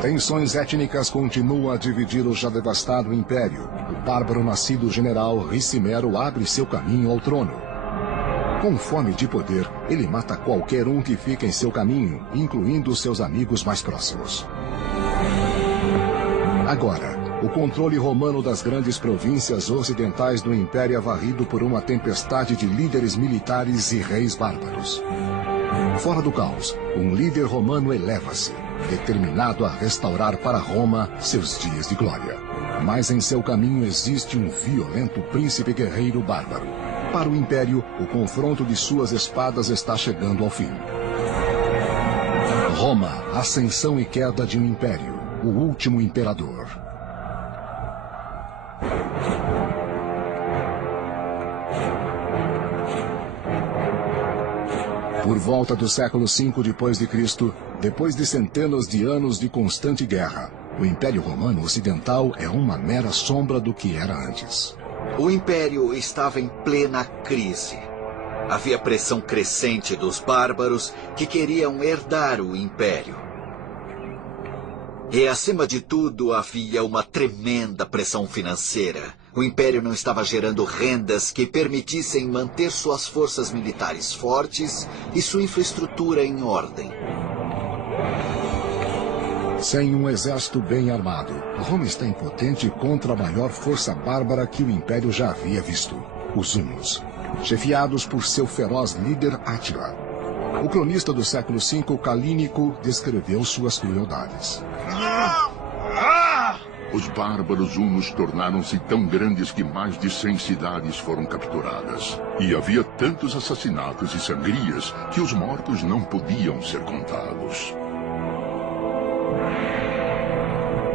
Tensões étnicas continuam a dividir o já devastado império. O bárbaro nascido general Ricimero abre seu caminho ao trono. Com fome de poder, ele mata qualquer um que fica em seu caminho, incluindo seus amigos mais próximos. Agora, o controle romano das grandes províncias ocidentais do império é varrido por uma tempestade de líderes militares e reis bárbaros. Fora do caos, um líder romano eleva-se, determinado a restaurar para Roma seus dias de glória. Mas em seu caminho existe um violento príncipe guerreiro bárbaro. Para o Império, o confronto de suas espadas está chegando ao fim. Roma, ascensão e queda de um império, o último imperador. Por volta do século V d.C., depois de centenas de anos de constante guerra, o Império Romano Ocidental é uma mera sombra do que era antes. O Império estava em plena crise. Havia pressão crescente dos bárbaros que queriam herdar o Império. E, acima de tudo, havia uma tremenda pressão financeira. O Império não estava gerando rendas que permitissem manter suas forças militares fortes e sua infraestrutura em ordem. Sem um exército bem armado, Roma está impotente contra a maior força bárbara que o Império já havia visto, os hunos, chefiados por seu feroz líder Átila. O cronista do século V, Calínico, descreveu suas crueldades. Os bárbaros hunos tornaram-se tão grandes que mais de 100 cidades foram capturadas. E havia tantos assassinatos e sangrias que os mortos não podiam ser contados.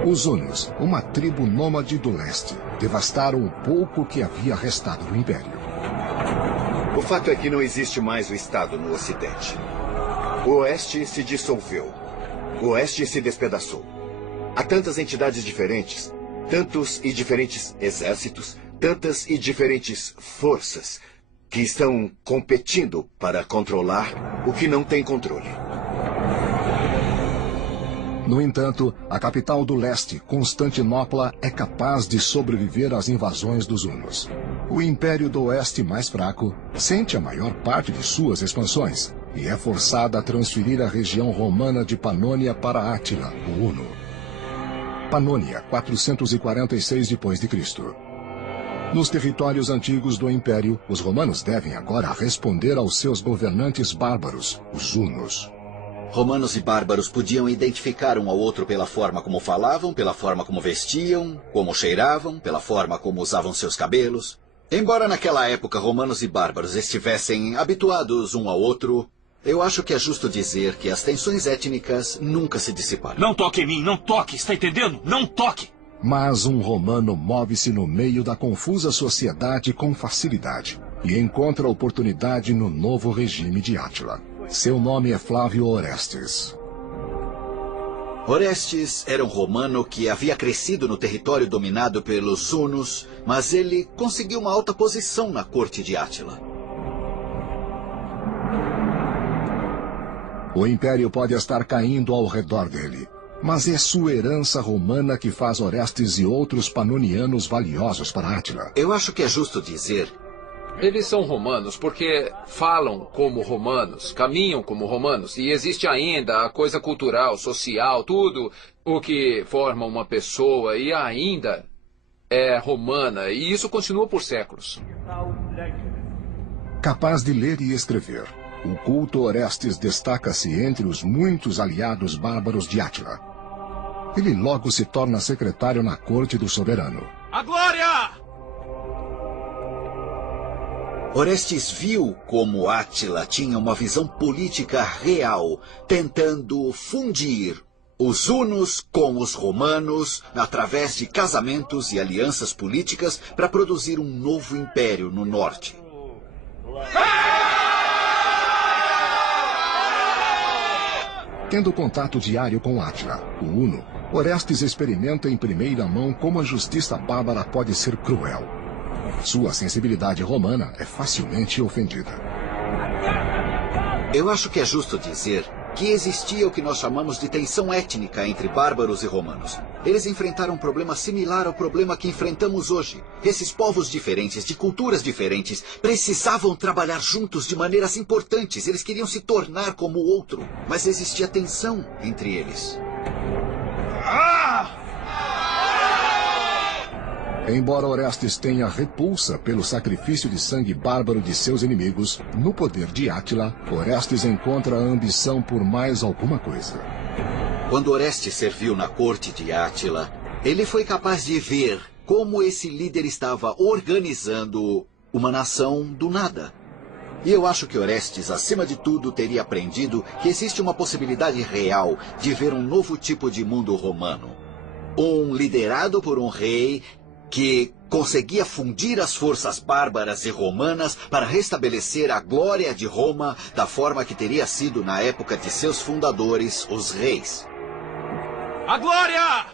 Os hunos, uma tribo nômade do leste, devastaram o pouco que havia restado do Império. O fato é que não existe mais o Estado no Ocidente. O Oeste se dissolveu. O Oeste se despedaçou. Há tantas entidades diferentes, tantos e diferentes exércitos, tantas e diferentes forças que estão competindo para controlar o que não tem controle. No entanto, a capital do leste, Constantinopla, é capaz de sobreviver às invasões dos hunos. O Império do Oeste, mais fraco, sente a maior parte de suas expansões e é forçada a transferir a região romana de Panônia para Átila, o huno. Panônia, 446 d.C. Nos territórios antigos do Império, os romanos devem agora responder aos seus governantes bárbaros, os hunos. Romanos e bárbaros podiam identificar um ao outro pela forma como falavam, pela forma como vestiam, como cheiravam, pela forma como usavam seus cabelos. Embora naquela época romanos e bárbaros estivessem habituados um ao outro, eu acho que é justo dizer que as tensões étnicas nunca se dissiparam. Não toque em mim, não toque, está entendendo? Não toque! Mas um romano move-se no meio da confusa sociedade com facilidade e encontra oportunidade no novo regime de Átila. Seu nome é Flávio Orestes. Orestes era um romano que havia crescido no território dominado pelos hunos, mas ele conseguiu uma alta posição na corte de Átila. O Império pode estar caindo ao redor dele, mas é sua herança romana que faz Orestes e outros panonianos valiosos para Átila. Eu acho que é justo dizer... Eles são romanos porque falam como romanos, caminham como romanos. E existe ainda a coisa cultural, social, tudo o que forma uma pessoa e ainda é romana. E isso continua por séculos. Capaz de ler e escrever, o culto Orestes destaca-se entre os muitos aliados bárbaros de Átila. Ele logo se torna secretário na corte do soberano. A glória! Orestes viu como Átila tinha uma visão política real, tentando fundir os hunos com os romanos através de casamentos e alianças políticas para produzir um novo império no norte. Tendo contato diário com Átila, o huno, Orestes experimenta em primeira mão como a justiça bárbara pode ser cruel. Sua sensibilidade romana é facilmente ofendida. Eu acho que é justo dizer que existia o que nós chamamos de tensão étnica entre bárbaros e romanos. Eles enfrentaram um problema similar ao problema que enfrentamos hoje. Esses povos diferentes, de culturas diferentes, precisavam trabalhar juntos de maneiras importantes. Eles queriam se tornar como o outro, mas existia tensão entre eles. Embora Orestes tenha repulsa pelo sacrifício de sangue bárbaro de seus inimigos, no poder de Átila, Orestes encontra a ambição por mais alguma coisa. Quando Orestes serviu na corte de Átila, ele foi capaz de ver como esse líder estava organizando uma nação do nada. E eu acho que Orestes, acima de tudo, teria aprendido que existe uma possibilidade real de ver um novo tipo de mundo romano. Um liderado por um rei que conseguia fundir as forças bárbaras e romanas para restabelecer a glória de Roma da forma que teria sido na época de seus fundadores, os reis. A glória!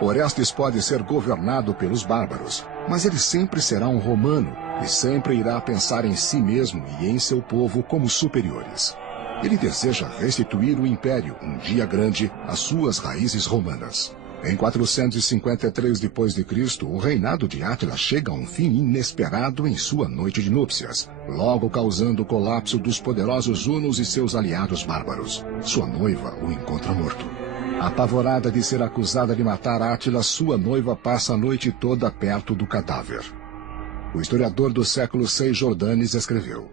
Orestes pode ser governado pelos bárbaros, mas ele sempre será um romano e sempre irá pensar em si mesmo e em seu povo como superiores. Ele deseja restituir o império, um dia grande, às suas raízes romanas. Em 453 d.C., o reinado de Átila chega a um fim inesperado em sua noite de núpcias, logo causando o colapso dos poderosos hunos e seus aliados bárbaros. Sua noiva o encontra morto. Apavorada de ser acusada de matar Átila, sua noiva passa a noite toda perto do cadáver. O historiador do século VI, Jordanes, escreveu: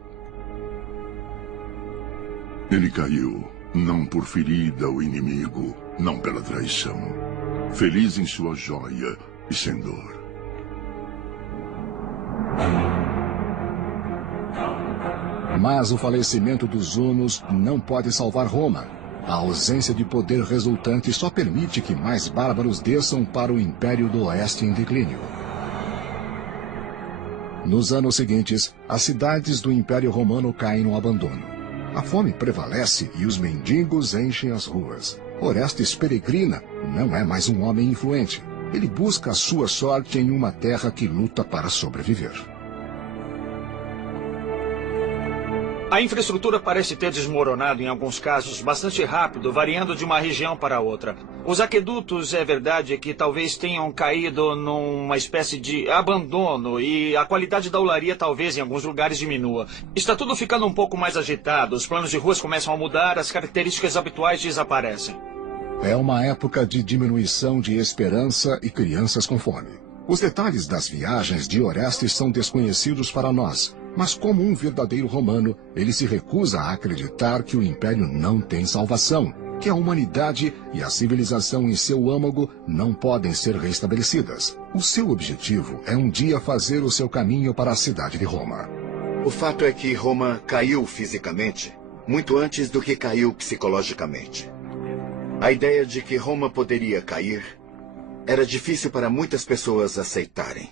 Ele caiu, não por ferida ao inimigo, não pela traição. Feliz em sua joia e sem dor. Mas o falecimento dos hunos não pode salvar Roma. A ausência de poder resultante só permite que mais bárbaros desçam para o Império do Oeste em declínio. Nos anos seguintes, as cidades do Império Romano caem no abandono. A fome prevalece e os mendigos enchem as ruas. Orestes peregrina, não é mais um homem influente. Ele busca a sua sorte em uma terra que luta para sobreviver. A infraestrutura parece ter desmoronado em alguns casos bastante rápido, variando de uma região para outra. Os aquedutos, é verdade, que talvez tenham caído numa espécie de abandono e a qualidade da olaria talvez em alguns lugares diminua. Está tudo ficando um pouco mais agitado, os planos de ruas começam a mudar, as características habituais desaparecem. É uma época de diminuição de esperança e crianças com fome. Os detalhes das viagens de Orestes são desconhecidos para nós, mas como um verdadeiro romano, ele se recusa a acreditar que o império não tem salvação, que a humanidade e a civilização em seu âmago não podem ser restabelecidas. O seu objetivo é um dia fazer o seu caminho para a cidade de Roma. O fato é que Roma caiu fisicamente muito antes do que caiu psicologicamente. A ideia de que Roma poderia cair era difícil para muitas pessoas aceitarem.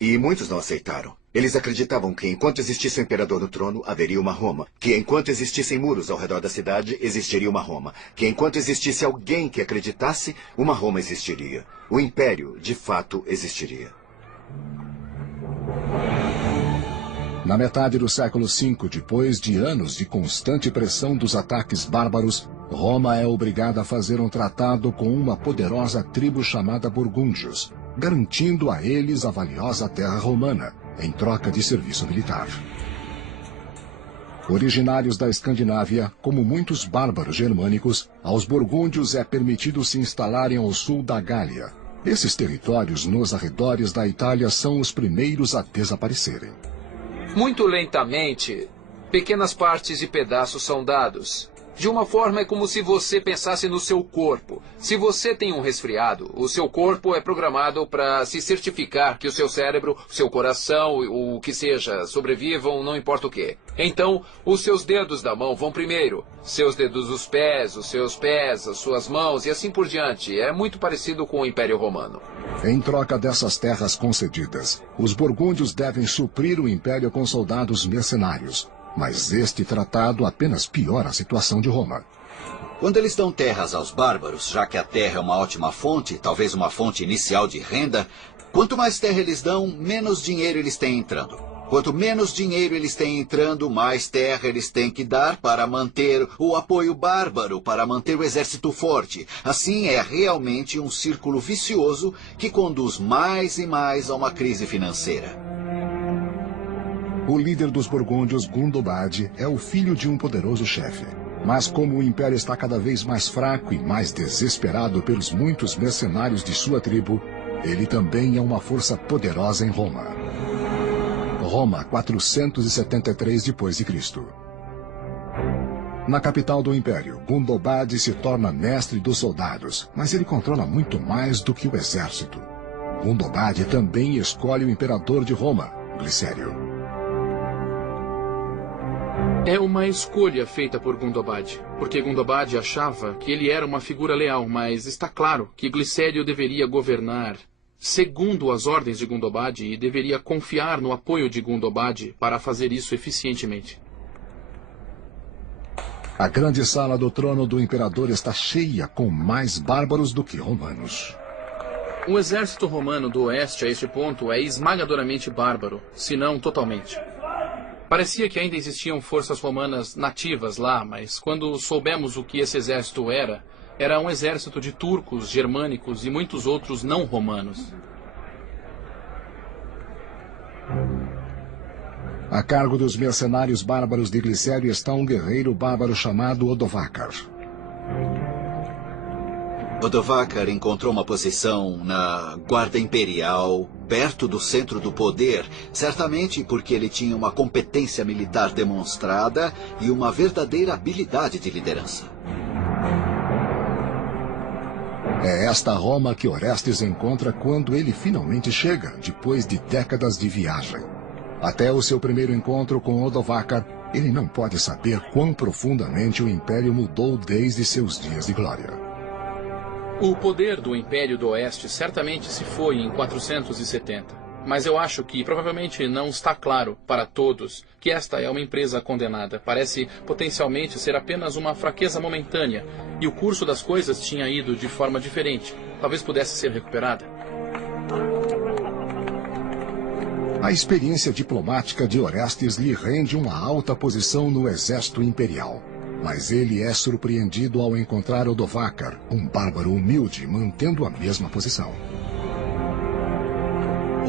E muitos não aceitaram. Eles acreditavam que enquanto existisse um imperador no trono, haveria uma Roma. Que enquanto existissem muros ao redor da cidade, existiria uma Roma. Que enquanto existisse alguém que acreditasse, uma Roma existiria. O império, de fato, existiria. Na metade do século V, depois de anos de constante pressão dos ataques bárbaros, Roma é obrigada a fazer um tratado com uma poderosa tribo chamada Burgúndios, garantindo a eles a valiosa terra romana, em troca de serviço militar. Originários da Escandinávia, como muitos bárbaros germânicos, aos burgúndios é permitido se instalarem ao sul da Gália. Esses territórios nos arredores da Itália são os primeiros a desaparecerem. Muito lentamente, pequenas partes e pedaços são dados. De uma forma, é como se você pensasse no seu corpo. Se você tem um resfriado, o seu corpo é programado para se certificar que o seu cérebro, o seu coração, o que seja, sobrevivam, não importa o quê. Então, os seus dedos da mão vão primeiro. Seus dedos dos pés, os seus pés, as suas mãos e assim por diante. É muito parecido com o Império Romano. Em troca dessas terras concedidas, os burgúndios devem suprir o império com soldados mercenários. Mas este tratado apenas piora a situação de Roma. Quando eles dão terras aos bárbaros, já que a terra é uma ótima fonte, talvez uma fonte inicial de renda, quanto mais terra eles dão, menos dinheiro eles têm entrando. Quanto menos dinheiro eles têm entrando, mais terra eles têm que dar para manter o apoio bárbaro, para manter o exército forte. Assim, é realmente um círculo vicioso que conduz mais e mais a uma crise financeira. O líder dos burgúndios, Gundobad, é o filho de um poderoso chefe. Mas como o império está cada vez mais fraco e mais desesperado pelos muitos mercenários de sua tribo, ele também é uma força poderosa em Roma. Roma, 473 d.C. Na capital do império, Gundobad se torna mestre dos soldados, mas ele controla muito mais do que o exército. Gundobad também escolhe o imperador de Roma, Glicério. É uma escolha feita por Gundobad, porque Gundobad achava que ele era uma figura leal, mas está claro que Glicério deveria governar segundo as ordens de Gundobad e deveria confiar no apoio de Gundobad para fazer isso eficientemente. A grande sala do trono do imperador está cheia com mais bárbaros do que romanos. O exército romano do oeste a este ponto é esmagadoramente bárbaro, se não totalmente. Parecia que ainda existiam forças romanas nativas lá, mas quando soubemos o que esse exército era um exército de turcos, germânicos e muitos outros não romanos. A cargo dos mercenários bárbaros de Glicério está um guerreiro bárbaro chamado Odovacar. Odovacar encontrou uma posição na Guarda Imperial, perto do centro do poder, certamente porque ele tinha uma competência militar demonstrada e uma verdadeira habilidade de liderança. É esta Roma que Orestes encontra quando ele finalmente chega, depois de décadas de viagem. Até o seu primeiro encontro com Odovacar, ele não pode saber quão profundamente o Império mudou desde seus dias de glória. O poder do Império do Oeste certamente se foi em 470, mas eu acho que provavelmente não está claro para todos que esta é uma empresa condenada. Parece potencialmente ser apenas uma fraqueza momentânea, e o curso das coisas tinha ido de forma diferente. Talvez pudesse ser recuperada. A experiência diplomática de Orestes lhe rende uma alta posição no exército imperial. Mas ele é surpreendido ao encontrar Odovacar, um bárbaro humilde, mantendo a mesma posição.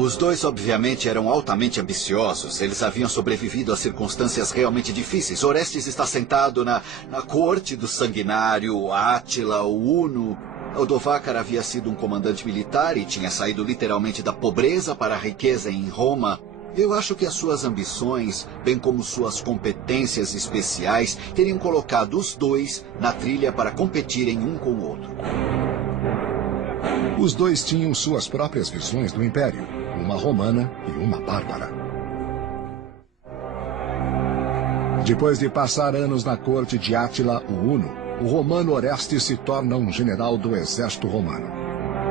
Os dois, obviamente, eram altamente ambiciosos. Eles haviam sobrevivido a circunstâncias realmente difíceis. Orestes está sentado na corte do sanguinário Átila, o Uno. Odovacar havia sido um comandante militar e tinha saído literalmente da pobreza para a riqueza em Roma. Eu acho que as suas ambições, bem como suas competências especiais, teriam colocado os dois na trilha para competirem um com o outro. Os dois tinham suas próprias visões do Império, uma romana e uma bárbara. Depois de passar anos na corte de Átila, o Uno, o romano Orestes se torna um general do exército romano.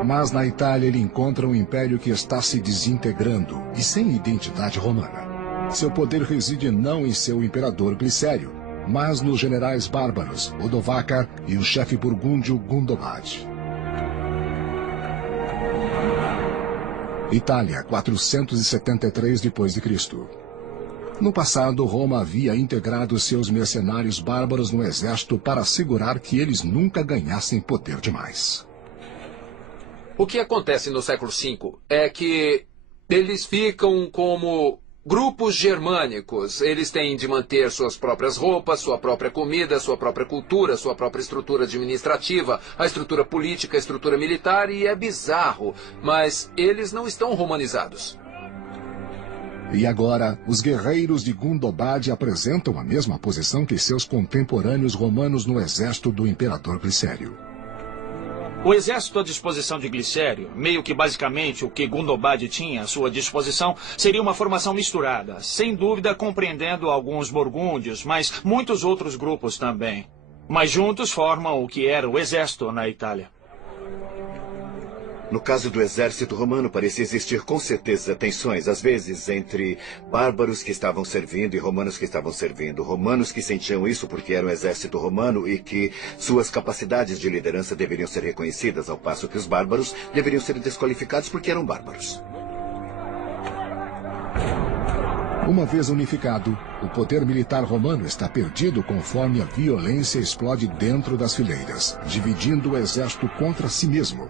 Mas na Itália ele encontra um império que está se desintegrando e sem identidade romana. Seu poder reside não em seu imperador Glicério, mas nos generais bárbaros Odovacar e o chefe burgúndio Gundobad. Itália, 473 d.C. No passado, Roma havia integrado seus mercenários bárbaros no exército para assegurar que eles nunca ganhassem poder demais. O que acontece no século V é que eles ficam como grupos germânicos. Eles têm de manter suas próprias roupas, sua própria comida, sua própria cultura, sua própria estrutura administrativa, a estrutura política, a estrutura militar, e é bizarro, mas eles não estão romanizados. E agora, os guerreiros de Gundobad apresentam a mesma posição que seus contemporâneos romanos no exército do imperador Glicério. O exército à disposição de Glicério, meio que basicamente o que Gundobad tinha à sua disposição, seria uma formação misturada, sem dúvida compreendendo alguns burgúndios, mas muitos outros grupos também. Mas juntos formam o que era o exército na Itália. No caso do exército romano, parecia existir com certeza tensões, às vezes, entre bárbaros que estavam servindo e romanos que estavam servindo. Romanos que sentiam isso porque era um exército romano e que suas capacidades de liderança deveriam ser reconhecidas, ao passo que os bárbaros deveriam ser desqualificados porque eram bárbaros. Uma vez unificado, o poder militar romano está perdido conforme a violência explode dentro das fileiras, dividindo o exército contra si mesmo.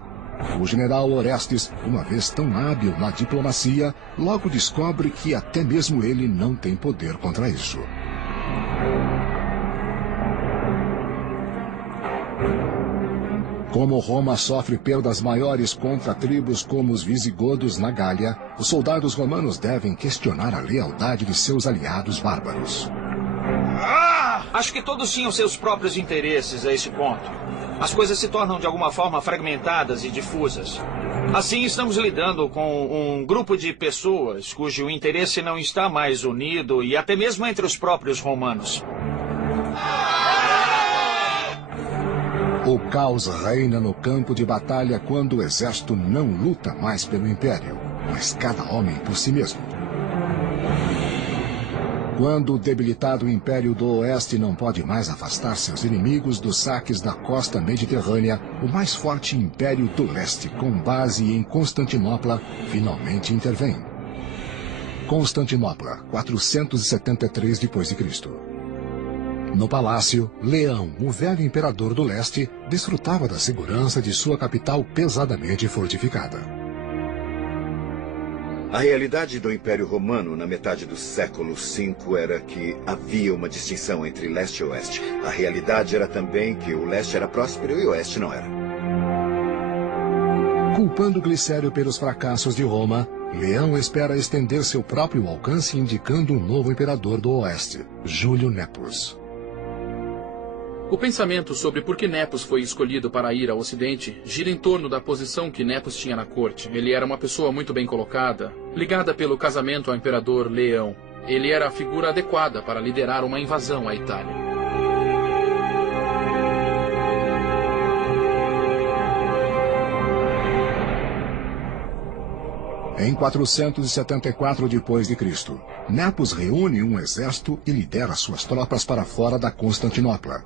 O general Orestes, uma vez tão hábil na diplomacia, logo descobre que até mesmo ele não tem poder contra isso. Como Roma sofre perdas maiores contra tribos como os visigodos na Gália, os soldados romanos devem questionar a lealdade de seus aliados bárbaros. Acho que todos tinham seus próprios interesses a esse ponto. As coisas se tornam de alguma forma fragmentadas e difusas. Assim, estamos lidando com um grupo de pessoas cujo interesse não está mais unido e até mesmo entre os próprios romanos. O caos reina no campo de batalha quando o exército não luta mais pelo império, mas cada homem por si mesmo. Quando o debilitado Império do Oeste não pode mais afastar seus inimigos dos saques da costa mediterrânea, o mais forte Império do Leste, com base em Constantinopla, finalmente intervém. Constantinopla, 473 d.C. No palácio, Leão, o velho imperador do leste, desfrutava da segurança de sua capital pesadamente fortificada. A realidade do Império Romano na metade do século V era que havia uma distinção entre leste e oeste. A realidade era também que o leste era próspero e o oeste não era. Culpando Glicério pelos fracassos de Roma, Leão espera estender seu próprio alcance indicando um novo imperador do oeste, Júlio Nepos. O pensamento sobre por que Nepos foi escolhido para ir ao Ocidente gira em torno da posição que Nepos tinha na corte. Ele era uma pessoa muito bem colocada, ligada pelo casamento ao imperador Leão. Ele era a figura adequada para liderar uma invasão à Itália. Em 474 d.C., Nepos reúne um exército e lidera suas tropas para fora da Constantinopla,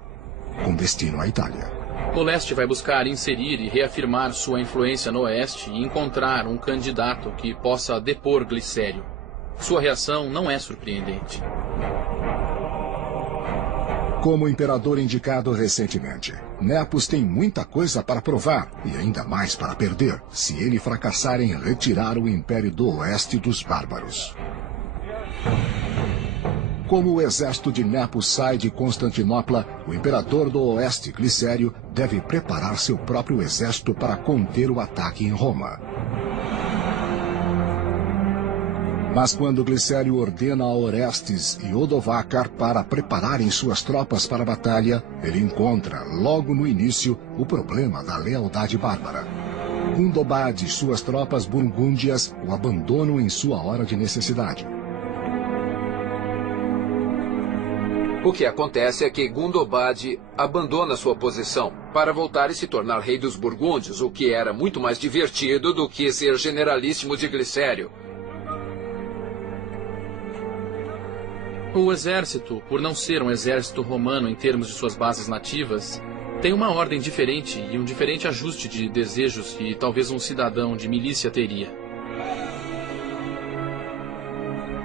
com destino à Itália. O leste vai buscar inserir e reafirmar sua influência no oeste e encontrar um candidato que possa depor Glicério. Sua reação não é surpreendente. Como imperador indicado recentemente, Nepos tem muita coisa para provar e ainda mais para perder, se ele fracassar em retirar o Império do Oeste dos bárbaros. Como o exército de Nepos sai de Constantinopla, o imperador do Oeste, Glicério, deve preparar seu próprio exército para conter o ataque em Roma. Mas quando Glicério ordena a Orestes e Odovacar para prepararem suas tropas para a batalha, ele encontra, logo no início, o problema da lealdade bárbara. Gundobad e suas tropas burgúndias o abandonam em sua hora de necessidade. O que acontece é que Gundobad abandona sua posição para voltar e se tornar rei dos burgúndios, o que era muito mais divertido do que ser generalíssimo de Glicério. O exército, por não ser um exército romano em termos de suas bases nativas, tem uma ordem diferente e um diferente ajuste de desejos que talvez um cidadão de milícia teria.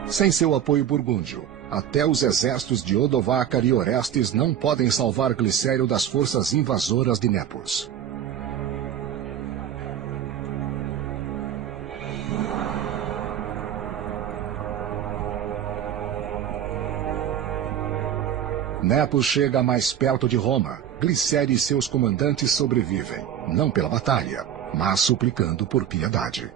Sem seu apoio burgúndio, até os exércitos de Odovacar e Orestes não podem salvar Glicério das forças invasoras de Nepos. Nepos chega mais perto de Roma. Glicério e seus comandantes sobrevivem, não pela batalha, mas suplicando por piedade.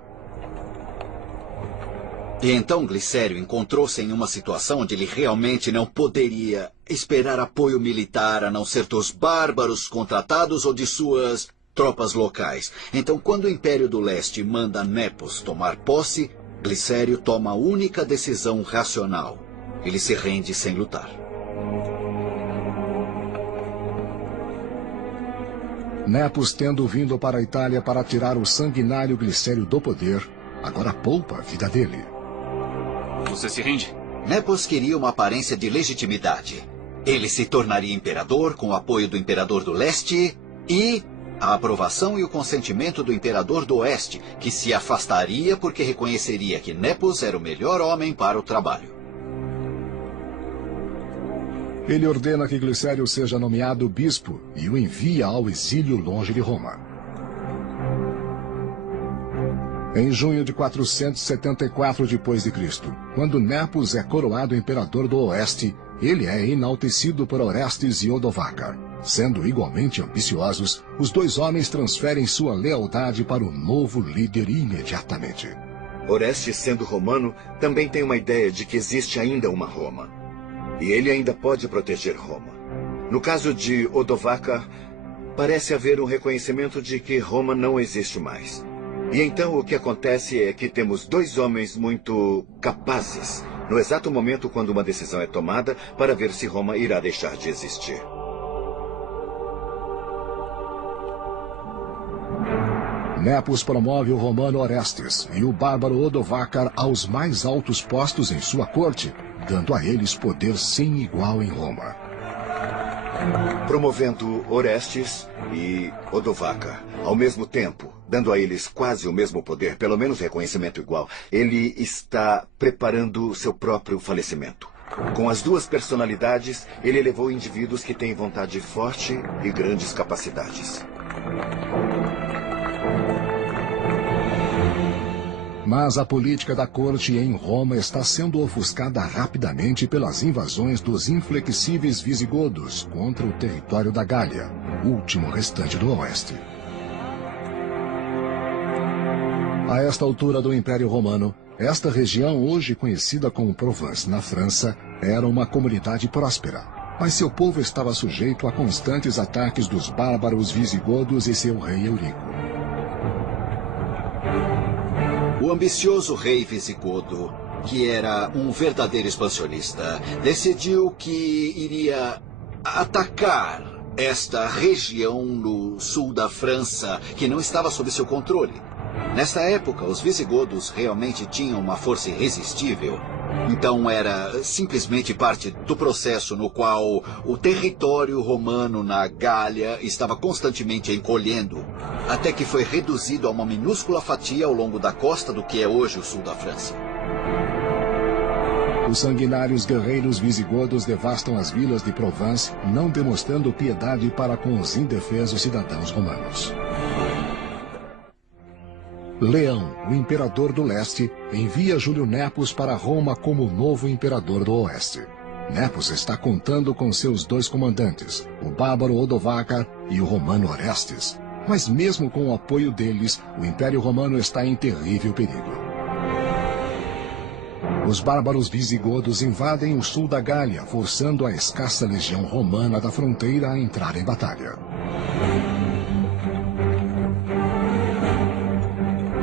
E então Glicério encontrou-se em uma situação onde ele realmente não poderia esperar apoio militar a não ser dos bárbaros contratados ou de suas tropas locais. Então, quando o Império do Leste manda Nepos tomar posse, Glicério toma a única decisão racional. Ele se rende sem lutar. Nepos, tendo vindo para a Itália para tirar o sanguinário Glicério do poder, agora poupa a vida dele. Você se rende? Nepos queria uma aparência de legitimidade. Ele se tornaria imperador com o apoio do imperador do leste e a aprovação e o consentimento do imperador do oeste, que se afastaria porque reconheceria que Nepos era o melhor homem para o trabalho. Ele ordena que Glicério seja nomeado bispo e o envia ao exílio longe de Roma. Em junho de 474 d.C., quando Nepos é coroado imperador do Oeste, ele é enaltecido por Orestes e Odovacar. Sendo igualmente ambiciosos, os dois homens transferem sua lealdade para o novo líder imediatamente. Orestes, sendo romano, também tem uma ideia de que existe ainda uma Roma. E ele ainda pode proteger Roma. No caso de Odovacar, parece haver um reconhecimento de que Roma não existe mais. E então o que acontece é que temos dois homens muito capazes, no exato momento quando uma decisão é tomada, para ver se Roma irá deixar de existir. Nepos promove o romano Orestes e o bárbaro Odovacar aos mais altos postos em sua corte, dando a eles poder sem igual em Roma. Promovendo Orestes e Odovacar ao mesmo tempo, dando a eles quase o mesmo poder, pelo menos reconhecimento igual, ele está preparando seu próprio falecimento. Com as duas personalidades, ele elevou indivíduos que têm vontade forte e grandes capacidades. Mas a política da corte em Roma está sendo ofuscada rapidamente pelas invasões dos inflexíveis visigodos contra o território da Gália, último restante do Oeste. A esta altura do Império Romano, esta região, hoje conhecida como Provence, na França, era uma comunidade próspera, mas seu povo estava sujeito a constantes ataques dos bárbaros visigodos e seu rei Eurico. O ambicioso rei visigodo, que era um verdadeiro expansionista, decidiu que iria atacar esta região no sul da França, que não estava sob seu controle. Nesta época, os visigodos realmente tinham uma força irresistível. Então era simplesmente parte do processo no qual o território romano na Gália estava constantemente encolhendo, até que foi reduzido a uma minúscula fatia ao longo da costa do que é hoje o sul da França. Os sanguinários guerreiros visigodos devastam as vilas de Provence, não demonstrando piedade para com os indefesos cidadãos romanos. Leão, o imperador do leste, envia Júlio Nepos para Roma como novo imperador do oeste. Nepos está contando com seus dois comandantes, o bárbaro Odovacar e o romano Orestes. Mas mesmo com o apoio deles, o Império Romano está em terrível perigo. Os bárbaros visigodos invadem o sul da Gália, forçando a escassa legião romana da fronteira a entrar em batalha.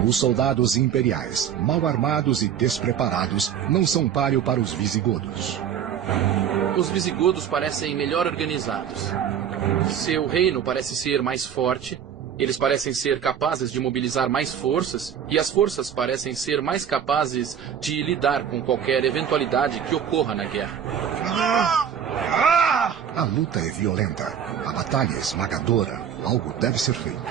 Os soldados imperiais, mal armados e despreparados, não são páreo para os visigodos. Os visigodos parecem melhor organizados. Seu reino parece ser mais forte, eles parecem ser capazes de mobilizar mais forças, e as forças parecem ser mais capazes de lidar com qualquer eventualidade que ocorra na guerra. A luta é violenta, a batalha é esmagadora, algo deve ser feito.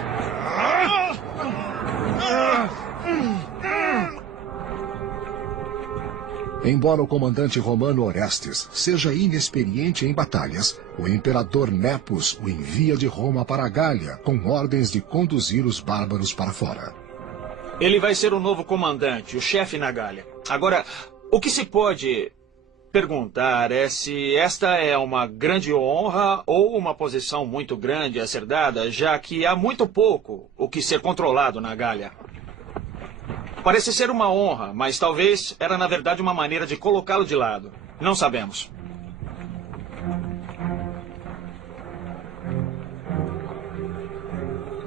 Embora o comandante romano Orestes seja inexperiente em batalhas, o imperador Nepos o envia de Roma para a Gália, com ordens de conduzir os bárbaros para fora. Ele vai ser o novo comandante, o chefe na Gália. Agora, o que se pode perguntar é se esta é uma grande honra ou uma posição muito grande a ser dada, já que há muito pouco o que ser controlado na Gália. Parece ser uma honra, mas talvez era na verdade uma maneira de colocá-lo de lado. Não sabemos.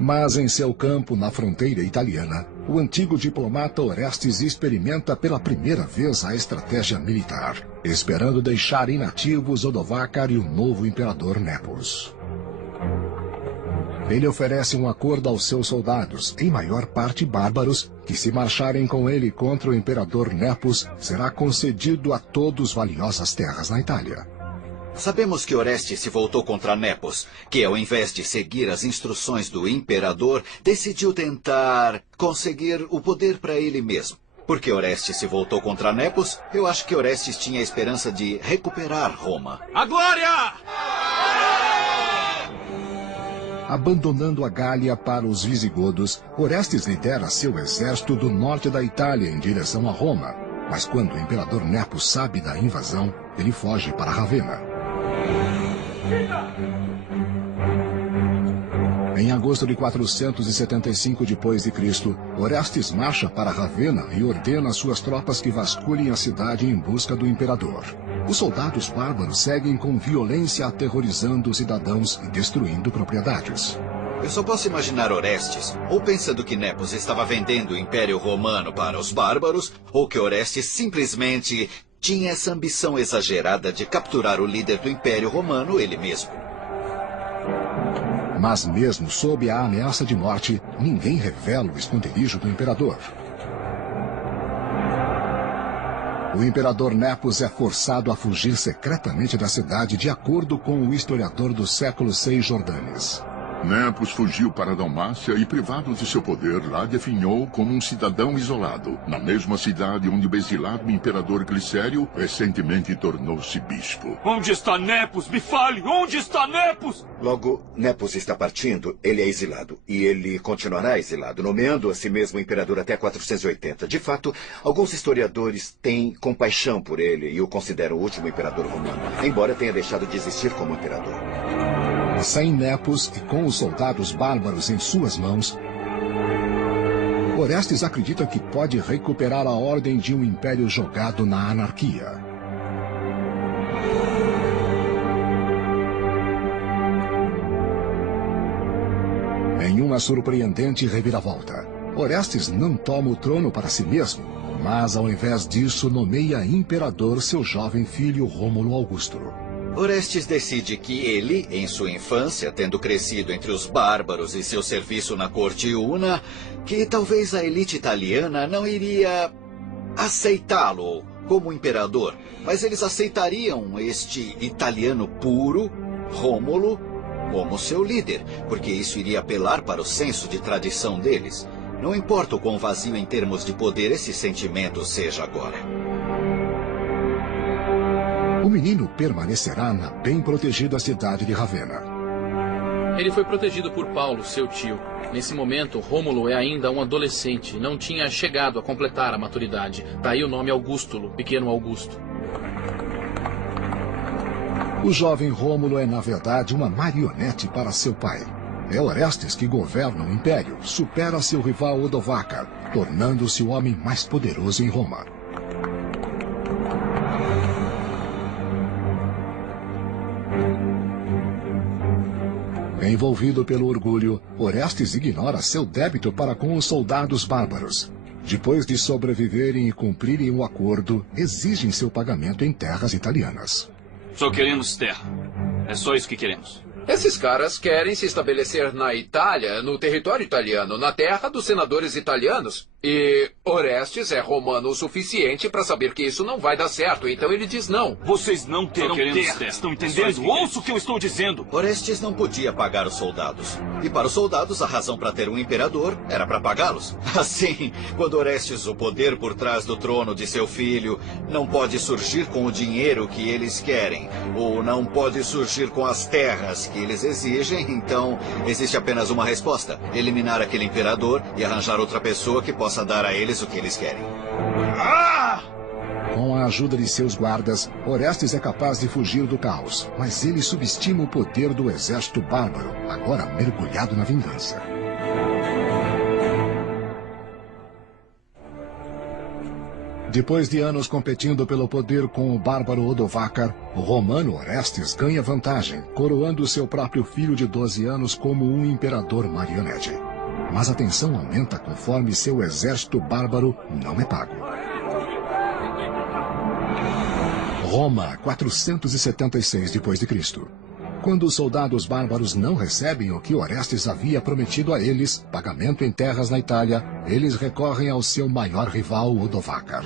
Mas em seu campo, na fronteira italiana, o antigo diplomata Orestes experimenta pela primeira vez a estratégia militar, esperando deixar inativos Odovacar e o novo imperador Nepos. Ele oferece um acordo aos seus soldados, em maior parte bárbaros, que se marcharem com ele contra o imperador Nepos, será concedido a todos valiosas terras na Itália. Sabemos que Orestes se voltou contra Nepos, que ao invés de seguir as instruções do imperador, decidiu tentar conseguir o poder para ele mesmo. Porque Orestes se voltou contra Nepos, eu acho que Orestes tinha a esperança de recuperar Roma. A glória! Abandonando a Gália para os visigodos, Orestes lidera seu exército do norte da Itália em direção a Roma. Mas quando o imperador Nepo sabe da invasão, ele foge para Ravenna. Em agosto de 475 d.C., Orestes marcha para Ravenna e ordena suas tropas que vasculhem a cidade em busca do imperador. Os soldados bárbaros seguem com violência aterrorizando os cidadãos e destruindo propriedades. Eu só posso imaginar Orestes, ou pensando que Nepos estava vendendo o Império Romano para os bárbaros, ou que Orestes simplesmente tinha essa ambição exagerada de capturar o líder do Império Romano ele mesmo. Mas mesmo sob a ameaça de morte, ninguém revela o esconderijo do imperador. O imperador Nepos é forçado a fugir secretamente da cidade, de acordo com o historiador do século VI Jordanes. Nepos fugiu para a Dalmácia e, privado de seu poder, lá definhou como um cidadão isolado, na mesma cidade onde o exilado imperador Glicério recentemente tornou-se bispo. Onde está Nepos? Me fale! Onde está Nepos? Logo, Nepos está partindo, ele é exilado. E ele continuará exilado, nomeando a si mesmo imperador até 480. De fato, alguns historiadores têm compaixão por ele e o consideram o último imperador romano, embora tenha deixado de existir como imperador. Sem Nepos e com os soldados bárbaros em suas mãos, Orestes acredita que pode recuperar a ordem de um império jogado na anarquia. Em uma surpreendente reviravolta, Orestes não toma o trono para si mesmo, mas ao invés disso nomeia imperador seu jovem filho Rômulo Augusto. Orestes decide que ele, em sua infância, tendo crescido entre os bárbaros e seu serviço na corte una, que talvez a elite italiana não iria aceitá-lo como imperador, mas eles aceitariam este italiano puro, Rômulo, como seu líder, porque isso iria apelar para o senso de tradição deles. Não importa o quão vazio em termos de poder esse sentimento seja agora. O menino permanecerá na bem protegida cidade de Ravenna. Ele foi protegido por Paulo, seu tio. Nesse momento, Rômulo é ainda um adolescente, não tinha chegado a completar a maturidade. Daí o nome Augustulo, pequeno Augusto. O jovem Rômulo é, na verdade, uma marionete para seu pai. É Orestes que governa o império, supera seu rival Odovacar, tornando-se o homem mais poderoso em Roma. Envolvido pelo orgulho, Orestes ignora seu débito para com os soldados bárbaros. Depois de sobreviverem e cumprirem o acordo, exigem seu pagamento em terras italianas. Só queremos terra. É só isso que queremos. Esses caras querem se estabelecer na Itália, no território italiano, na terra dos senadores italianos. E Orestes é romano o suficiente para saber que isso não vai dar certo, então ele diz não. Vocês não terão terra, estão entendendo? Ouça o que eu estou dizendo. Orestes não podia pagar os soldados. E para os soldados, a razão para ter um imperador era para pagá-los. Assim, quando Orestes, o poder por trás do trono de seu filho, não pode surgir com o dinheiro que eles querem, ou não pode surgir com as terras que eles exigem, então existe apenas uma resposta: eliminar aquele imperador e arranjar outra pessoa que possa dar a eles o que eles querem. Com a ajuda de seus guardas, Orestes é capaz de fugir do caos, mas ele subestima o poder do exército bárbaro, agora mergulhado na vingança. Depois de anos competindo pelo poder com o bárbaro Odovacar, o romano Orestes ganha vantagem, coroando seu próprio filho de 12 anos como um imperador marionete. Mas a tensão aumenta conforme seu exército bárbaro não é pago. Roma, 476 d.C. Quando os soldados bárbaros não recebem o que Orestes havia prometido a eles, pagamento em terras na Itália, eles recorrem ao seu maior rival, Odovacar.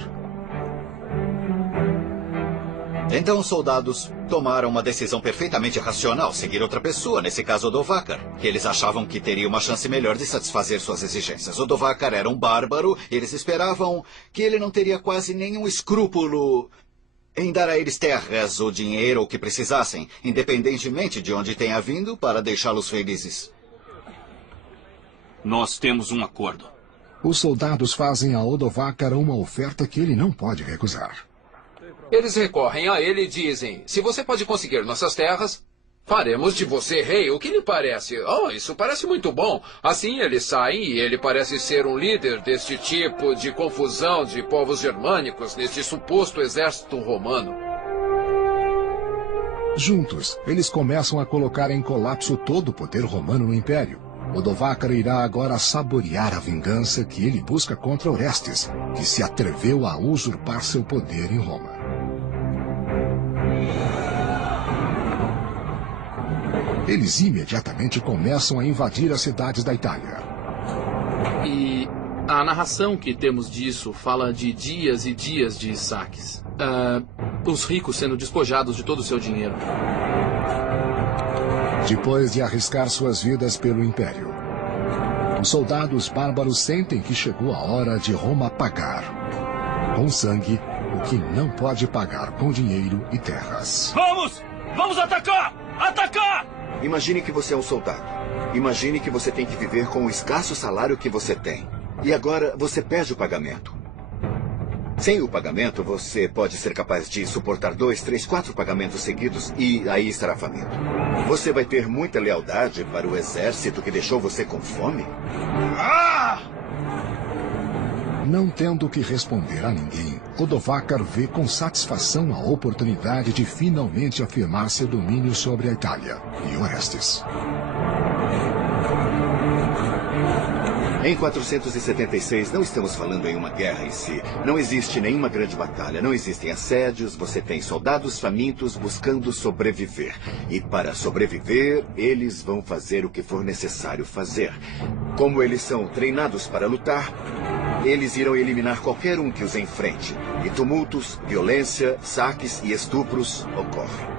Então os soldados tomaram uma decisão perfeitamente racional, seguir outra pessoa, nesse caso Odovacar, que eles achavam que teria uma chance melhor de satisfazer suas exigências. Odovacar era um bárbaro, e eles esperavam que ele não teria quase nenhum escrúpulo em dar a eles terras ou dinheiro ou o que precisassem, independentemente de onde tenha vindo, para deixá-los felizes. Nós temos um acordo. Os soldados fazem a Odovacar uma oferta que ele não pode recusar. Eles recorrem a ele e dizem, se você pode conseguir nossas terras, faremos de você rei. O que lhe parece? Oh, isso parece muito bom. Assim eles saem e ele parece ser um líder deste tipo de confusão de povos germânicos neste suposto exército romano. Juntos, eles começam a colocar em colapso todo o poder romano no Império. Odovacar irá agora saborear a vingança que ele busca contra Orestes, que se atreveu a usurpar seu poder em Roma. Eles imediatamente começam a invadir as cidades da Itália. E a narração que temos disso fala de dias e dias de saques. Os ricos sendo despojados de todo o seu dinheiro. Depois de arriscar suas vidas pelo Império, os soldados bárbaros sentem que chegou a hora de Roma pagar, com sangue, o que não pode pagar com dinheiro e terras. Vamos! Vamos atacar! Atacar! Imagine que você é um soldado. Imagine que você tem que viver com o escasso salário que você tem. E agora você perde o pagamento. Sem o pagamento, você pode ser capaz de suportar 2, 3, 4 pagamentos seguidos e aí estará faminto. Você vai ter muita lealdade para o exército que deixou você com fome? Não tendo que responder a ninguém, Odovacar vê com satisfação a oportunidade de finalmente afirmar seu domínio sobre a Itália e Orestes. Em 476, não estamos falando em uma guerra em si. Não existe nenhuma grande batalha, não existem assédios, você tem soldados famintos buscando sobreviver. E para sobreviver, eles vão fazer o que for necessário fazer. Como eles são treinados para lutar, eles irão eliminar qualquer um que os enfrente. E tumultos, violência, saques e estupros ocorrem.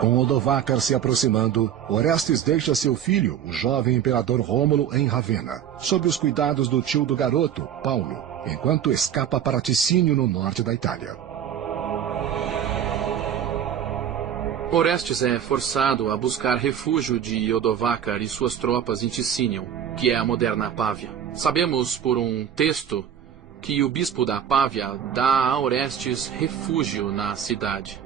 Com Odovacar se aproximando, Orestes deixa seu filho, o jovem imperador Rômulo, em Ravenna, sob os cuidados do tio do garoto, Paulo, enquanto escapa para Ticínio, no norte da Itália. Orestes é forçado a buscar refúgio de Odovacar e suas tropas em Ticínio, que é a moderna Pávia. Sabemos por um texto que o bispo da Pávia dá a Orestes refúgio na cidade.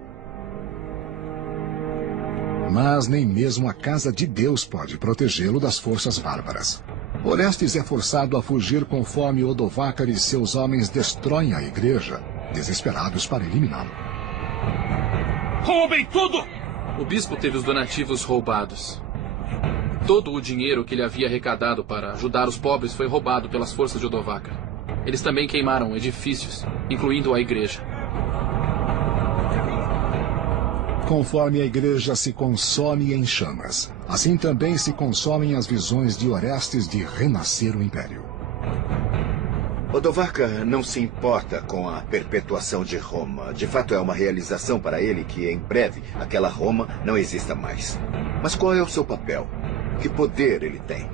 Mas nem mesmo a casa de Deus pode protegê-lo das forças bárbaras. Orestes é forçado a fugir conforme Odovacar e seus homens destroem a igreja, desesperados para eliminá-lo. Roubem tudo! O bispo teve os donativos roubados. Todo o dinheiro que ele havia arrecadado para ajudar os pobres foi roubado pelas forças de Odovacar. Eles também queimaram edifícios, incluindo a igreja. Conforme a igreja se consome em chamas, assim também se consomem as visões de Orestes de renascer o Império. Odovacar não se importa com a perpetuação de Roma. De fato, é uma realização para ele que, em breve, aquela Roma não exista mais. Mas qual é o seu papel? Que poder ele tem?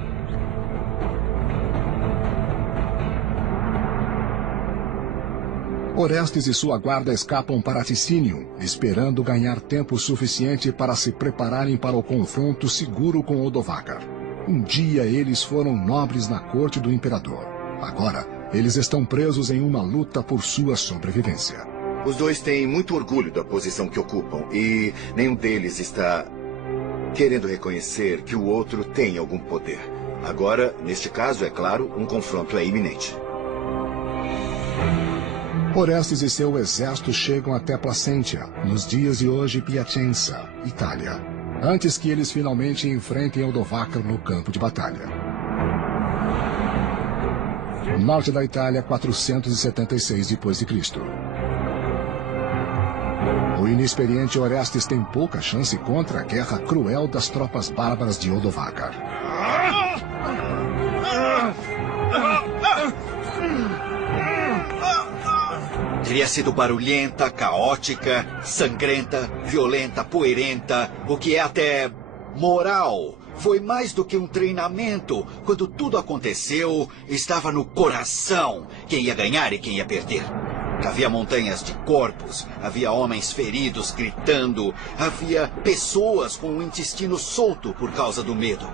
Orestes e sua guarda escapam para Ticínio, esperando ganhar tempo suficiente para se prepararem para o confronto seguro com Odovacar. Um dia eles foram nobres na corte do imperador. Agora, eles estão presos em uma luta por sua sobrevivência. Os dois têm muito orgulho da posição que ocupam e nenhum deles está querendo reconhecer que o outro tem algum poder. Agora, neste caso, é claro, um confronto é iminente. Orestes e seu exército chegam até Placentia, nos dias de hoje Piacenza, Itália, antes que eles finalmente enfrentem Odovacar no campo de batalha. Norte da Itália, 476 d.C. O inexperiente Orestes tem pouca chance contra a guerra cruel das tropas bárbaras de Odovacar. Teria sido barulhenta, caótica, sangrenta, violenta, poeirenta, o que é até moral. Foi mais do que um treinamento. Quando tudo aconteceu, estava no coração quem ia ganhar e quem ia perder. Havia montanhas de corpos, havia homens feridos gritando, havia pessoas com o intestino solto por causa do medo.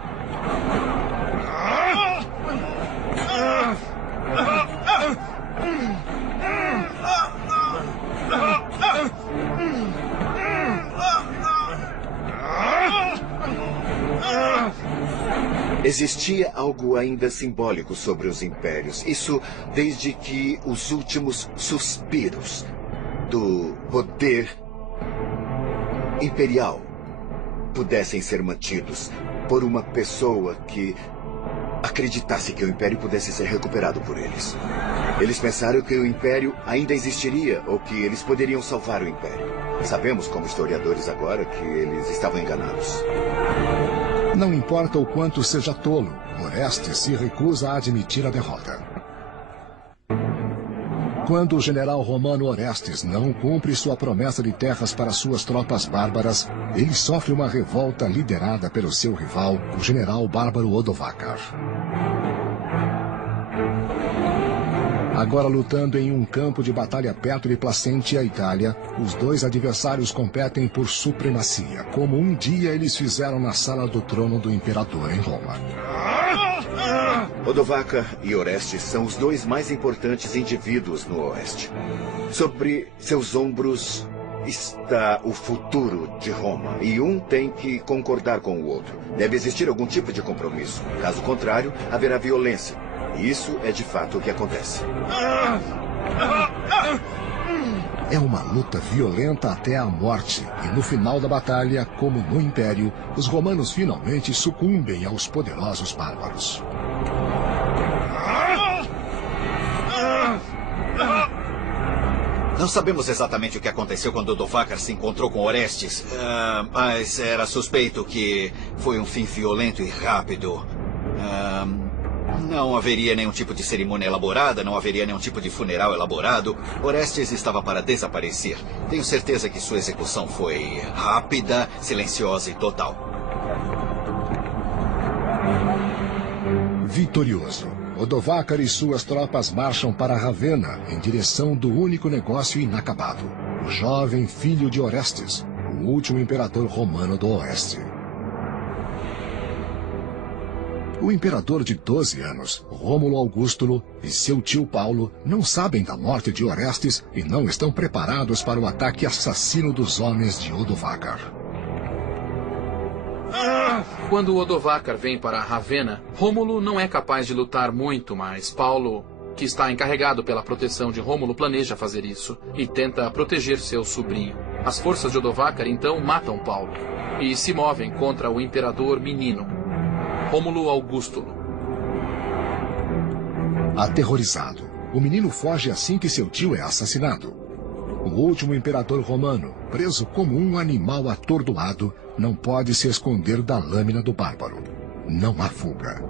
Existia algo ainda simbólico sobre os impérios. Isso desde que os últimos suspiros do poder imperial pudessem ser mantidos por uma pessoa que acreditasse que o império pudesse ser recuperado por eles. Eles pensaram que o império ainda existiria ou que eles poderiam salvar o império. Sabemos, como historiadores agora, que eles estavam enganados. Não importa o quanto seja tolo, Orestes se recusa a admitir a derrota. Quando o general romano Orestes não cumpre sua promessa de terras para suas tropas bárbaras, ele sofre uma revolta liderada pelo seu rival, o general bárbaro Odovacar. Agora lutando em um campo de batalha perto de Placentia, Itália, os dois adversários competem por supremacia, como um dia eles fizeram na sala do trono do imperador em Roma. Odovacar e Orestes são os dois mais importantes indivíduos no Oeste. Sobre seus ombros está o futuro de Roma, e um tem que concordar com o outro. Deve existir algum tipo de compromisso. Caso contrário, haverá violência. E isso é de fato o que acontece. É uma luta violenta até a morte, e no final da batalha, como no Império, os romanos finalmente sucumbem aos poderosos bárbaros. Não sabemos exatamente o que aconteceu quando Odovacar se encontrou com Orestes, mas era suspeito que foi um fim violento e rápido. Não haveria nenhum tipo de cerimônia elaborada, não haveria nenhum tipo de funeral elaborado. Orestes estava para desaparecer. Tenho certeza que sua execução foi rápida, silenciosa e total. Vitorioso, Odovacar e suas tropas marcham para Ravenna em direção do único negócio inacabado: o jovem filho de Orestes, o último imperador romano do Oeste. O imperador de 12 anos, Rômulo Augustulo, e seu tio Paulo não sabem da morte de Orestes e não estão preparados para o ataque assassino dos homens de Odovacar. Quando Odovacar vem para Ravenna, Rômulo não é capaz de lutar muito, mas Paulo, que está encarregado pela proteção de Rômulo, planeja fazer isso e tenta proteger seu sobrinho. As forças de Odovacar então matam Paulo e se movem contra o imperador menino, Rômulo Augustulo. Aterrorizado, o menino foge assim que seu tio é assassinado. O último imperador romano, preso como um animal atordoado, não pode se esconder da lâmina do bárbaro. Não há fuga.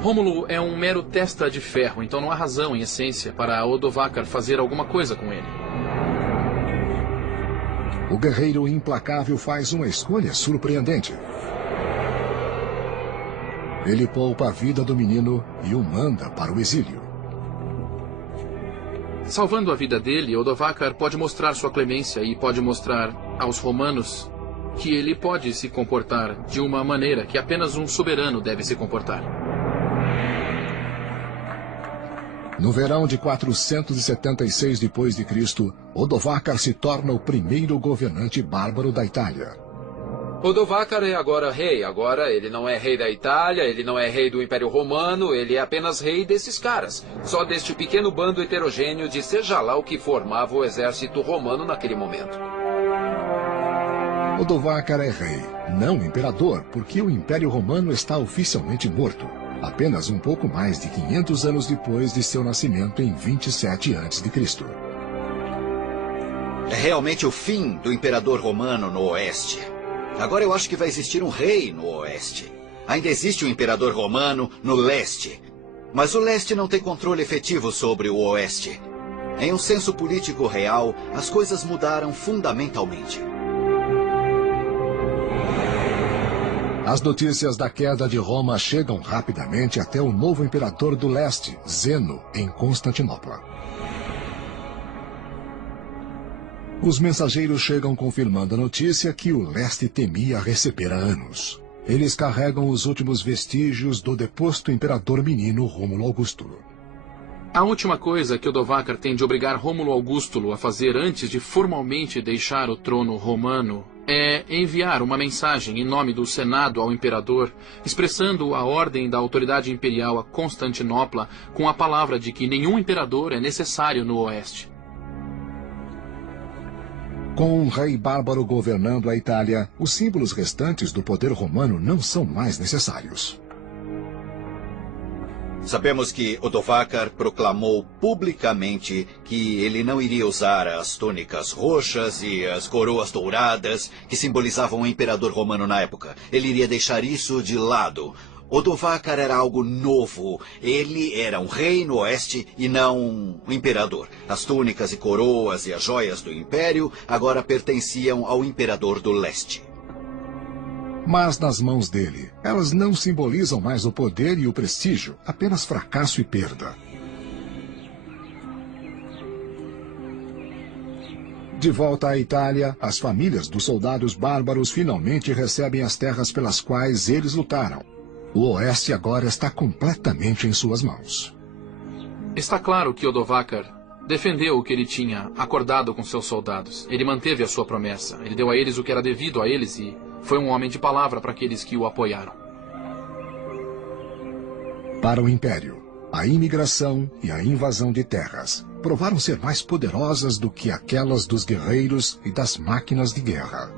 Rômulo é um mero testa de ferro, então não há razão, em essência, para Odovacar fazer alguma coisa com ele. O guerreiro implacável faz uma escolha surpreendente. Ele poupa a vida do menino e o manda para o exílio. Salvando a vida dele, Odovacar pode mostrar sua clemência e pode mostrar aos romanos que ele pode se comportar de uma maneira que apenas um soberano deve se comportar. No verão de 476 d.C., Odovacar se torna o primeiro governante bárbaro da Itália. Odovacar é agora rei. Agora ele não é rei da Itália, ele não é rei do Império Romano, ele é apenas rei desses caras. Só deste pequeno bando heterogêneo de seja lá o que formava o exército romano naquele momento. Odovacar é rei, não imperador, porque o Império Romano está oficialmente morto. Apenas um pouco mais de 500 anos depois de seu nascimento em 27 a.C. É realmente o fim do imperador romano no Oeste. Agora eu acho que vai existir um rei no Oeste. Ainda existe um imperador romano no Leste. Mas o Leste não tem controle efetivo sobre o Oeste. Em um senso político real, as coisas mudaram fundamentalmente. As notícias da queda de Roma chegam rapidamente até o novo imperador do leste, Zeno, em Constantinopla. Os mensageiros chegam confirmando a notícia que o leste temia receber há anos. Eles carregam os últimos vestígios do deposto imperador menino Rômulo Augusto. A última coisa que Odovacar tem de obrigar Rômulo Augusto a fazer antes de formalmente deixar o trono romano é enviar uma mensagem em nome do Senado ao imperador, expressando a ordem da autoridade imperial a Constantinopla com a palavra de que nenhum imperador é necessário no oeste. Com um rei bárbaro governando a Itália, os símbolos restantes do poder romano não são mais necessários. Sabemos que Odovacar proclamou publicamente que ele não iria usar as túnicas roxas e as coroas douradas que simbolizavam o imperador romano na época. Ele iria deixar isso de lado. Odovacar era algo novo. Ele era um rei no oeste e não um imperador. As túnicas e coroas e as joias do império agora pertenciam ao imperador do leste. Mas nas mãos dele, elas não simbolizam mais o poder e o prestígio, apenas fracasso e perda. De volta à Itália, as famílias dos soldados bárbaros finalmente recebem as terras pelas quais eles lutaram. O oeste agora está completamente em suas mãos. Está claro que Odovacar defendeu o que ele tinha acordado com seus soldados. Ele manteve a sua promessa. Ele deu a eles o que era devido a eles e foi um homem de palavra para aqueles que o apoiaram. Para o Império, a imigração e a invasão de terras provaram ser mais poderosas do que aquelas dos guerreiros e das máquinas de guerra.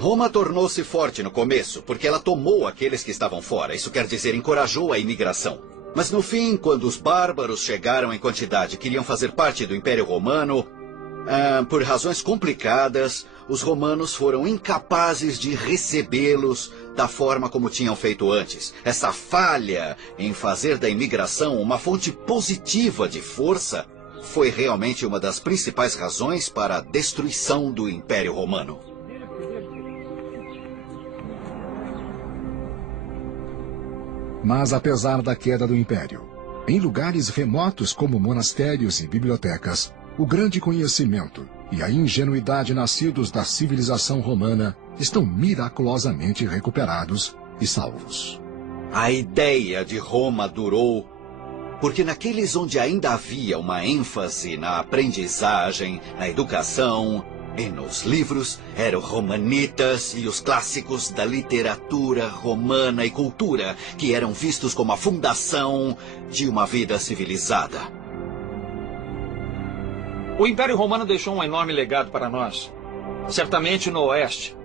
Roma tornou-se forte no começo, porque ela tomou aqueles que estavam fora. Isso quer dizer, encorajou a imigração. Mas no fim, quando os bárbaros chegaram em quantidade e queriam fazer parte do Império Romano, por razões complicadas, os romanos foram incapazes de recebê-los da forma como tinham feito antes. Essa falha em fazer da imigração uma fonte positiva de força foi realmente uma das principais razões para a destruição do Império Romano. Mas apesar da queda do Império, em lugares remotos como monastérios e bibliotecas, o grande conhecimento e a ingenuidade nascidos da civilização romana estão miraculosamente recuperados e salvos. A ideia de Roma durou porque naqueles onde ainda havia uma ênfase na aprendizagem, na educação e nos livros, eram romanitas e os clássicos da literatura romana e cultura, que eram vistos como a fundação de uma vida civilizada. O Império Romano deixou um enorme legado para nós, certamente no Oeste.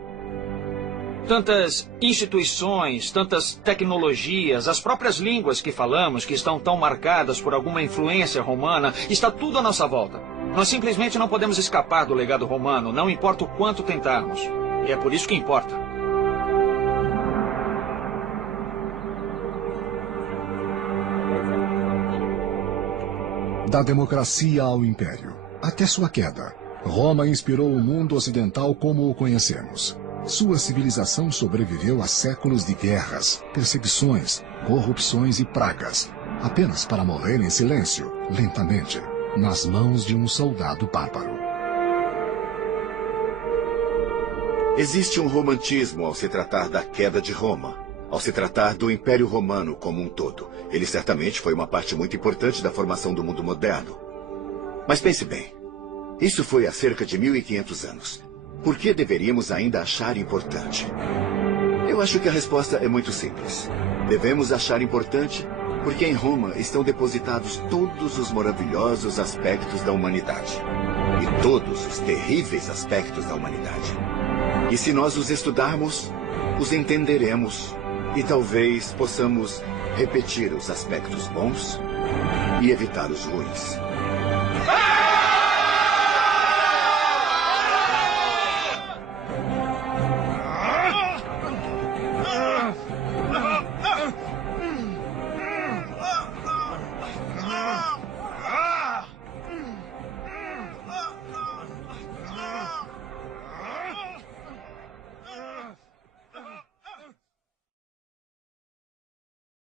Tantas instituições, tantas tecnologias, as próprias línguas que falamos, que estão tão marcadas por alguma influência romana, está tudo à nossa volta. Nós simplesmente não podemos escapar do legado romano, não importa o quanto tentarmos. E é por isso que importa. Da democracia ao império, até sua queda, Roma inspirou o mundo ocidental como o conhecemos. Sua civilização sobreviveu a séculos de guerras, perseguições, corrupções e pragas, apenas para morrer em silêncio, lentamente, nas mãos de um soldado bárbaro. Existe um romantismo ao se tratar da queda de Roma, ao se tratar do Império Romano como um todo. Ele certamente foi uma parte muito importante da formação do mundo moderno. Mas pense bem, isso foi há cerca de 1500 anos. Por que deveríamos ainda achar importante? Eu acho que a resposta é muito simples. Devemos achar importante porque em Roma estão depositados todos os maravilhosos aspectos da humanidade. E todos os terríveis aspectos da humanidade. E se nós os estudarmos, os entenderemos. E talvez possamos repetir os aspectos bons e evitar os ruins.